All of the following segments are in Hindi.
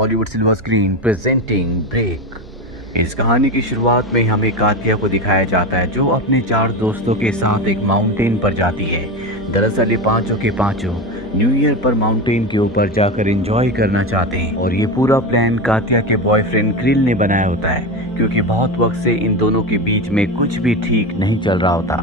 Hollywood silver screen presenting break. इस कहानी की शुरुआत में हमें कातिया को दिखाया जाता है जो अपने 4 दोस्तों के साथ एक माउंटेन पर जाती है। दरअसल ये पांचों के पांचों न्यू ईयर पर माउंटेन के ऊपर जाकर एंजॉय करना चाहते हैं और ये पूरा प्लान कातिया के बॉयफ्रेंड क्रिल ने बनाया होता है, क्योंकि बहुत वक्त से इन दोनों के बीच में कुछ भी ठीक नहीं चल रहा होता।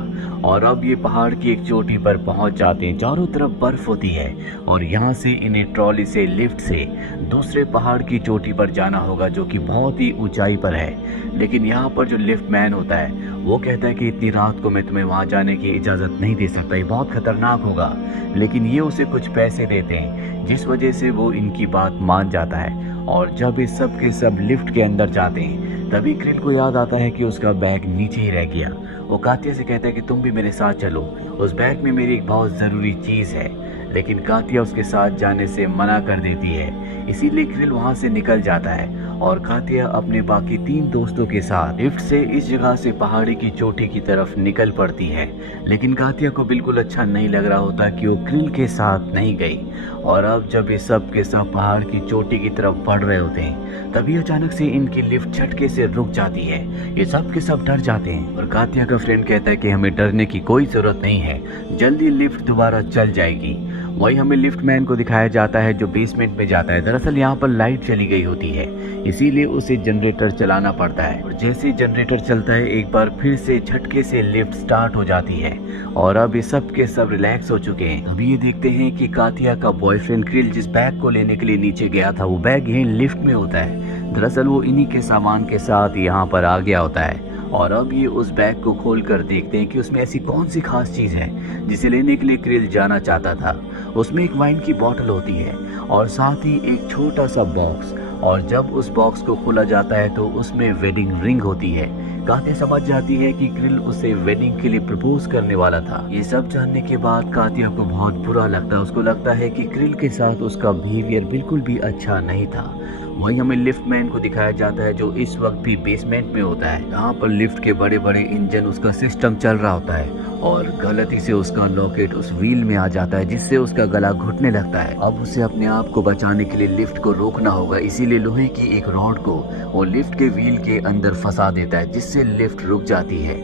और अब ये पहाड़ की एक चोटी पर पहुंच जाते हैं। चारों तरफ बर्फ होती है और यहाँ से इन्हें ट्रॉली से लिफ्ट से दूसरे पहाड़ की चोटी पर जाना होगा जो कि बहुत ही ऊंचाई पर है। लेकिन यहाँ पर जो लिफ्ट मैन होता है वो कहता है कि इतनी रात को मैं तुम्हें वहाँ जाने की इजाज़त नहीं दे सकता, ये बहुत खतरनाक होगा। लेकिन ये उसे कुछ पैसे देते हैं जिस वजह से वो इनकी बात मान जाता है। और जब ये सब के सब लिफ्ट के अंदर जाते हैं तभी क्रिल को याद आता है कि उसका बैग नीचे ही रह गया। वो कातिया से कहता है कि तुम भी मेरे साथ चलो, उस बैग में मेरी एक बहुत ज़रूरी चीज़ है। लेकिन कातिया उसके साथ जाने से मना कर देती है, इसीलिए क्रिल वहाँ से निकल जाता है और कातिया अपने बाकी 3 दोस्तों के साथ लिफ्ट से इस जगह से पहाड़ी की चोटी की तरफ निकल पड़ती है। लेकिन कातिया को बिल्कुल अच्छा नहीं लग रहा होता कि वो क्रिल के साथ नहीं गई। और अब जब ये सब के सब पहाड़ की चोटी की तरफ बढ़ रहे होते हैं तभी अचानक से इनकी लिफ्ट झटके से रुक जाती है। ये सब के सब डर जाते हैं और कातिया का फ्रेंड कहता है कि हमें डरने की कोई जरूरत नहीं है, जल्दी लिफ्ट दोबारा चल जाएगी। वही हमें लिफ्ट मैन को दिखाया जाता है जो बेसमेंट में जाता है। दरअसल यहाँ पर लाइट चली गई होती है, इसीलिए उसे जनरेटर चलाना पड़ता है। और जैसे जनरेटर चलता है एक बार फिर से झटके से लिफ्ट स्टार्ट हो जाती है और अब ये सब के सब रिलैक्स हो चुके हैं। अभी ये देखते हैं कि कातिया का बॉयफ्रेंड क्रिल जिस बैग को लेने के लिए नीचे गया था वो बैग यहीं लिफ्ट में होता है। दरअसल वो इन्हीं के सामान के साथ यहाँ पर आ गया होता है। और अब ये उस बैग को खोल कर देखते हैं कि उसमें ऐसी कौन सी खास चीज़ है जिसे लेने के लिए क्रिल जाना चाहता था। उसमें एक वाइन की बोतल होती है और साथ ही एक छोटा सा बॉक्स। और जब उस बॉक्स को खोला जाता है तो उसमें वेडिंग रिंग होती है। कातिया समझ जाती है कि क्रिल उसे वेडिंग के लिए प्रपोज करने वाला था। ये सब जानने के बाद कातिया को बहुत बुरा लगता है। उसको लगता है कि क्रिल के साथ उसका बिहेवियर बिल्कुल भी अच्छा नहीं था। वहीं हमें लिफ्ट मैन को दिखाया जाता है जो इस वक्त भी बेसमेंट में होता है, जहाँ पर लिफ्ट के बड़े बड़े इंजन उसका सिस्टम चल रहा होता है और गलती से उसका लॉकेट उस व्हील में आ जाता है जिससे उसका गला घुटने लगता है। अब उसे अपने आप को बचाने के लिए लिफ्ट को रोकना होगा, इसीलिए लोहे की एक रॉड को वो लिफ्ट के व्हील के अंदर फंसा देता है जिससे लिफ्ट रुक जाती है।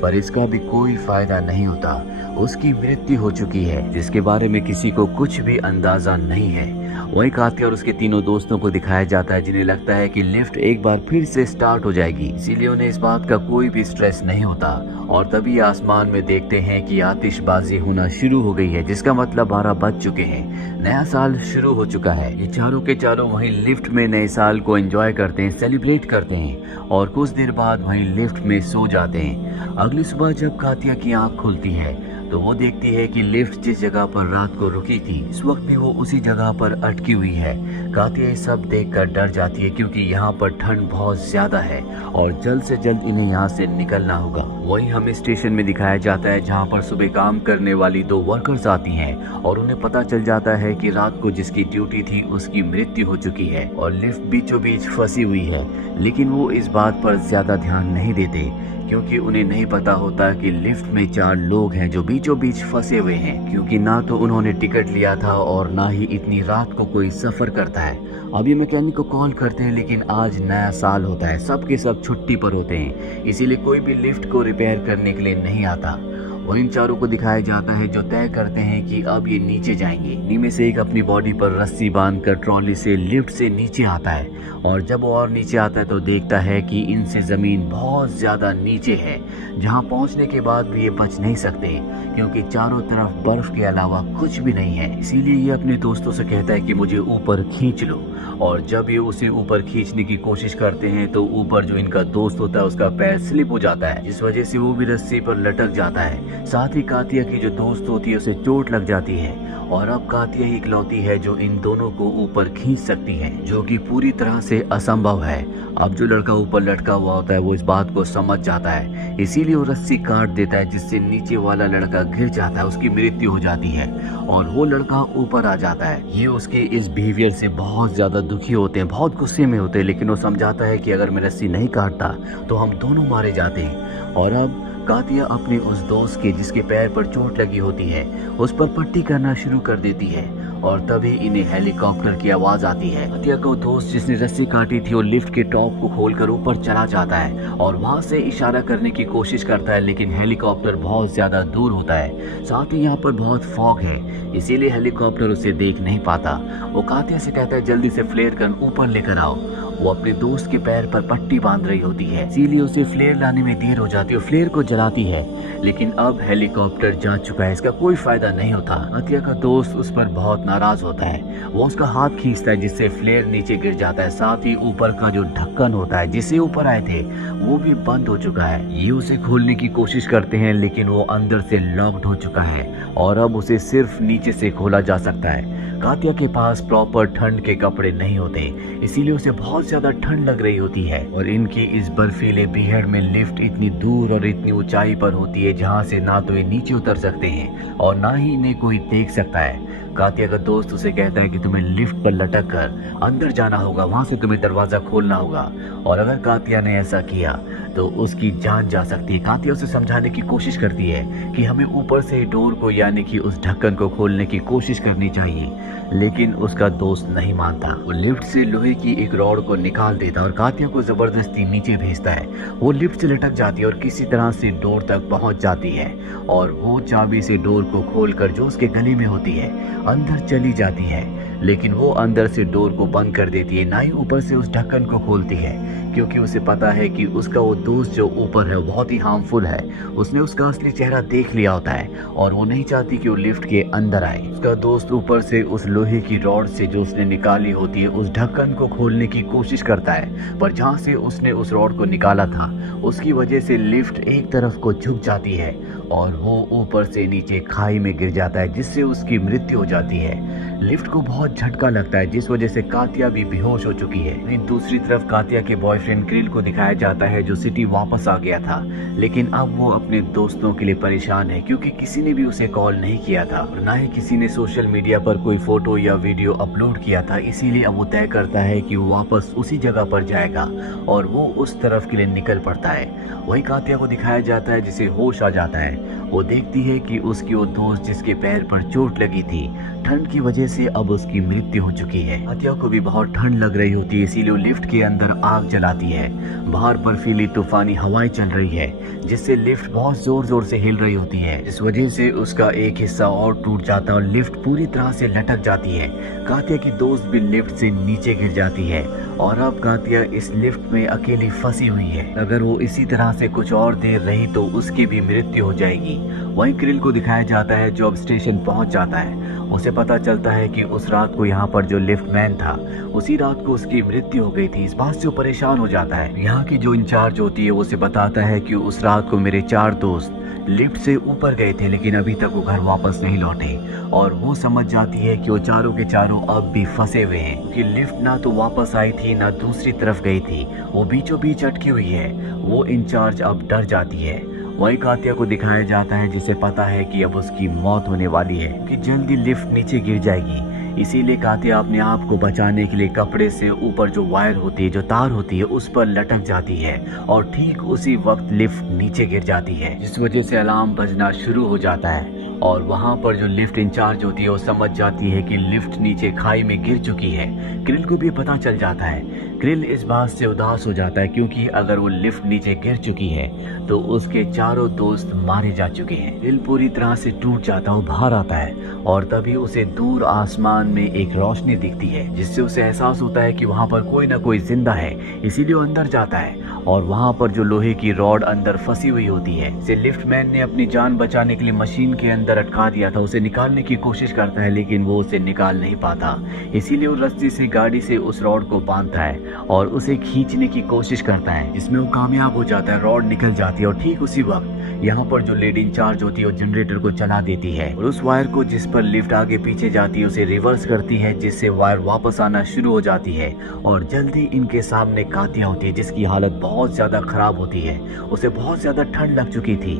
पर इसका भी कोई फायदा नहीं होता। उसकी मृत्यु हो चुकी है जिसके बारे में किसी को कुछ भी अंदाजा नहीं है। वहीं कातिया और उसके तीनों दोस्तों को दिखाया जाता है जिन्हें लगता है कि लिफ्ट एक बार फिर से स्टार्ट हो जाएगी, इसीलिए उन्हें इस बात का कोई भी स्ट्रेस नहीं होता। और तभी आसमान में देखते हैं कि आतिशबाजी होना शुरू हो गई है, जिसका मतलब 12 बज चुके हैं, नया साल शुरू हो चुका है। ये चारों के चारों वहीं लिफ्ट में नए साल को एंजॉय करते हैं, सेलिब्रेट करते हैं और कुछ देर बाद वहीं लिफ्ट में सो जाते हैं। अगली सुबह जब कातिया की आंख खुलती है तो वो देखती है कि लिफ्ट जिस जगह पर रात को रुकी थी इस वक्त भी वो उसी जगह पर अटकी हुई है। कातिया ये सब देखकर डर जाती है क्योंकि यहाँ पर ठंड बहुत ज्यादा है और जल्द से जल्द इन्हें यहाँ से निकलना होगा। वहीं हमें स्टेशन में दिखाया जाता है जहाँ पर सुबह काम करने वाली 2 वर्कर्स आती हैं और उन्हें पता चल जाता है कि रात को जिसकी ड्यूटी थी उसकी मृत्यु हो चुकी है और लिफ्ट बीचों बीच फंसी हुई है। लेकिन वो इस बात पर ज्यादा ध्यान नहीं देते क्योंकि उन्हें नहीं पता होता कि लिफ्ट में 4 लोग हैं जो बीचों बीच फंसे हुए हैं, क्योंकि ना तो उन्होंने टिकट लिया था और ना ही इतनी रात को कोई सफर करता है। अभी मैकेनिक को कॉल करते हैं लेकिन आज नया साल होता है, सब के सब छुट्टी पर होते हैं, इसीलिए कोई भी लिफ्ट को रिपेयर करने के लिए नहीं आता। और इन चारों को दिखाया जाता है जो तय करते हैं कि अब ये नीचे जाएंगे। इनमें से एक अपनी बॉडी पर रस्सी बांधकर ट्रॉली से लिफ्ट से नीचे आता है और जब वो और नीचे आता है तो देखता है कि इनसे जमीन बहुत ज्यादा नीचे है, जहां पहुंचने के बाद भी ये बच नहीं सकते क्योंकि चारों तरफ बर्फ के अलावा कुछ भी नहीं है। इसीलिए ये अपने दोस्तों से कहता है कि मुझे ऊपर खींच लो। और जब ये उसे ऊपर खींचने की कोशिश करते हैं तो ऊपर जो इनका दोस्त होता है उसका पैर स्लिप हो जाता है, जिस वजह से वो भी रस्सी पर लटक जाता है। साथ ही कातिया की जो दोस्त होती है उसे चोट लग जाती है और अब कातिया ही इकलौती है जो इन दोनों को ऊपर खींच सकती है, जो कि पूरी तरह से असंभव है। अब जो लड़का ऊपर लटका हुआ होता है वो इस बात को समझ जाता है, इसीलिए वो रस्सी काट देता है जिससे नीचे वाला लड़का गिर जाता है, उसकी मृत्यु हो जाती है और वो लड़का ऊपर आ जाता है। ये उसके इस बिहेवियर से बहुत ज्यादा दुखी होते हैं, बहुत गुस्से में होते हैं, लेकिन वो समझाता है कि अगर मैं रस्सी नहीं काटता तो हम दोनों मारे जाते हैं। और अब कातिया अपने उस दोस्त के जिसके पैर पर चोट लगी होती है उस पर पट्टी करना शुरू कर देती है और तभी इन्हें हेलीकॉप्टर की आवाज आती है। कातिया को दोस्त जिसने रस्सी काटी थी वो लिफ्ट के टॉप को खोलकर ऊपर चला जाता है और वहां से इशारा करने की कोशिश करता है, लेकिन हेलीकॉप्टर बहुत ज्यादा दूर होता है। साथ ही यहाँ पर बहुत फॉग है, इसीलिए हेलीकॉप्टर उसे देख नहीं पाता। वो कातिया से कहता है जल्दी से फ्लेयर गन ऊपर लेकर आओ। वो अपने दोस्त के पैर पर पट्टी बांध रही होती है, इसीलिए उसे फ्लेयर लाने में देर हो जाती है। फ्लेयर को जलाती है, लेकिन अब हेलीकॉप्टर जा चुका है, इसका कोई फायदा नहीं होता। कातिया का दोस्त उस पर बहुत नाराज होता है। वो उसका हाथ खींचता है जिससे फ्लेयर नीचे गिर जाता है। साथ ही ऊपर का जो ढक्कन होता है जिससे ऊपर आए थे वो भी बंद हो चुका है। ये उसे खोलने की कोशिश करते हैं, लेकिन वो अंदर से लॉक्ड हो चुका है और अब उसे सिर्फ नीचे से खोला जा सकता है। कातिया के पास प्रॉपर ठंड के कपड़े नहीं होते, इसीलिए उसे बहुत ज्यादा ठंड लग रही होती है। और इनकी इस बर्फीले बीहड़ में लिफ्ट इतनी दूर और इतनी ऊंचाई पर होती है जहां से ना तो ये नीचे उतर सकते हैं और ना ही इन्हें कोई देख सकता है। कातिया का दोस्त उसे कहता है कि तुम्हें लिफ्ट पर लटक कर अंदर जाना होगा, वहां से तुम्हें दरवाजा खोलना होगा, और अगर कातिया ने ऐसा किया तो उसकी जान जा सकती है। कातिया उसे समझाने की कोशिश करती है कि हमें ऊपर से डोर को यानी कि उस ढक्कन को खोलने की कोशिश करनी चाहिए, लेकिन उसका दोस्त नहीं मानता। वो लिफ्ट से लोहे की एक रॉड को निकाल देता है और कातिया को जबरदस्ती नीचे भेजता है। वो लिफ्ट से लटक जाती है और किसी तरह से डोर तक पहुंच जाती है और वो चाबी से डोर को खोलकर जो उसके गले में होती है अंदर चली जाती है, लेकिन वो अंदर से डोर को बंद कर देती है, ना ही ऊपर से उस ढक्कन को खोलती है, क्योंकि उसे पता है कि उसका वो दोस्त जो ऊपर है वो बहुत ही हार्मफुल है। उसने उसका असली चेहरा देख लिया होता है और वो नहीं चाहती कि वो लिफ्ट के अंदर आए। उसका दोस्त ऊपर से उस लोहे की रॉड से जो उसने निकाली होती है उस ढक्कन को खोलने की कोशिश करता है, पर जहाँ से उसने उस रॉड को निकाला था उसकी वजह से लिफ्ट एक तरफ को झुक जाती है और वो ऊपर से नीचे खाई में गिर जाता है, जिससे उसकी मृत्यु हो जाती है। लिफ्ट को बहुत झटका लगता है, जिस वजह से कातिया भी बेहोश हो चुकी है। वहीं दूसरी तरफ कातिया के बॉयफ्रेंड क्रिल को दिखाया जाता है जो सिटी वापस आ गया था, लेकिन अब वो अपने दोस्तों के लिए परेशान है क्योंकि किसी ने भी उसे कॉल नहीं किया था और ना ही किसी ने सोशल मीडिया पर कोई फोटो या वीडियो अपलोड किया था। इसीलिए अब वो तय करता है कि वो वापस उसी जगह पर जाएगा और वो उस तरफ के लिए निकल पड़ता है। वही कातिया को दिखाया जाता है जिसे होश आ जाता है। वो देखती है कि उसकी वो दोस्त जिसके पैर पर चोट लगी थी, ठंड की वजह से अब उसकी मृत्यु हो चुकी है। कातिया को भी बहुत ठंड लग रही होती है, इसीलिए वो लिफ्ट के अंदर आग जलाती है। बाहर बर्फीली तूफानी हवाएं चल रही है, जिससे लिफ्ट बहुत जोर जोर से हिल रही होती है, जिस वजह से उसका एक हिस्सा और टूट जाता है और लिफ्ट पूरी तरह से लटक जाती है। कातिया की दोस्त भी लिफ्ट से नीचे गिर जाती है और अब कातिया इस लिफ्ट में अकेली फंसी हुई है। अगर वो इसी तरह से कुछ और देर रही तो उसकी भी मृत्यु हो जाएगी। वहीं क्रिल को दिखाया जाता है जो अब स्टेशन पहुंच जाता है। उसे पता चलता है कि उस रात को यहाँ पर जो लिफ्टमैन था उसी रात को उसकी मृत्यु हो गई थी। इस बात से वो परेशान हो जाता है। यहाँ की जो इंचार्ज होती है वो उसे बताता है कि उस रात को मेरे 4 दोस्त लिफ्ट से ऊपर गए थे, लेकिन अभी तक वो घर वापस नहीं लौटे और वो समझ जाती है कि वो चारों के चारों अब भी फंसे हुए हैं, क्योंकि लिफ्ट ना तो वापस आई थी ना दूसरी तरफ गई थी, वो बीचों बीच अटकी हुई है। वो इंचार्ज अब डर जाती है। वही कातिया को दिखाया जाता है जिसे पता है कि अब उसकी मौत होने वाली है कि जल्दी लिफ्ट नीचे गिर जाएगी। इसीलिए कातिया अपने आप को बचाने के लिए कपड़े से ऊपर जो वायर होती है, जो तार होती है, उस पर लटक जाती है और ठीक उसी वक्त लिफ्ट नीचे गिर जाती है, जिस वजह से अलार्म बजना शुरू हो जाता है। और वहाँ पर जो लिफ्ट इंचार्ज होती है वो समझ जाती है कि लिफ्ट नीचे खाई में गिर चुकी है। क्रिल को भी पता चल जाता है। क्रिल इस बात से उदास हो जाता है क्योंकि अगर वो लिफ्ट नीचे गिर चुकी है तो उसके चारों दोस्त मारे जा चुके हैं। दिल पूरी तरह से टूट जाता, वो बाहर आता है और तभी उसे दूर आसमान में एक रोशनी दिखती है, जिससे उसे एहसास होता है कि वहाँ पर कोई ना कोई जिंदा है। इसीलिए वो अंदर जाता है और वहाँ पर जो लोहे की रॉड अंदर फंसी हुई होती है, इसे लिफ्टमैन ने अपनी जान बचाने के लिए मशीन के अंदर अटका दिया था। उसे निकालने की कोशिश करता है लेकिन वो उसे निकाल नहीं पाता। इसीलिए वो रस्सी से गाड़ी से उस रॉड को बांधता है और उसे खींचने की कोशिश करता है, जिसमें वो कामयाब हो जाता है। रॉड निकल जाती है और ठीक उसी वक्त यहाँ पर जो लेडी इंचार्ज होती है वो जनरेटर को चला देती है और उस वायर को जिस पर लिफ्ट आगे पीछे जाती है उसे रिवर्स करती है, जिससे वायर वापस आना शुरू हो जाती है। और जल्दी इनके सामने कातिया होती है जिसकी हालत बहुत ज्यादा खराब होती है। उसे बहुत ज्यादा ठंड लग चुकी थी।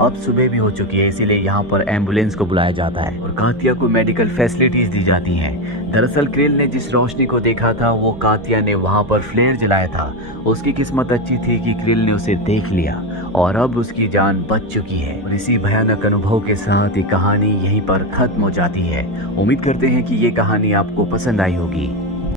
अब सुबह भी हो चुकी है, इसीलिए यहाँ पर एम्बुलेंस को बुलाया जाता है और कातिया को मेडिकल फैसिलिटीज दी जाती हैं। दरअसल क्रिल ने जिस रोशनी को देखा था वो कातिया ने वहां पर फ्लेयर जलाया था। उसकी किस्मत अच्छी थी कि क्रिल ने उसे देख लिया और अब उसकी जान बच चुकी है। और इसी भयानक अनुभव के साथ ये कहानी यहीं पर खत्म हो जाती है। उम्मीद करते हैं कि ये कहानी आपको पसंद आई होगी।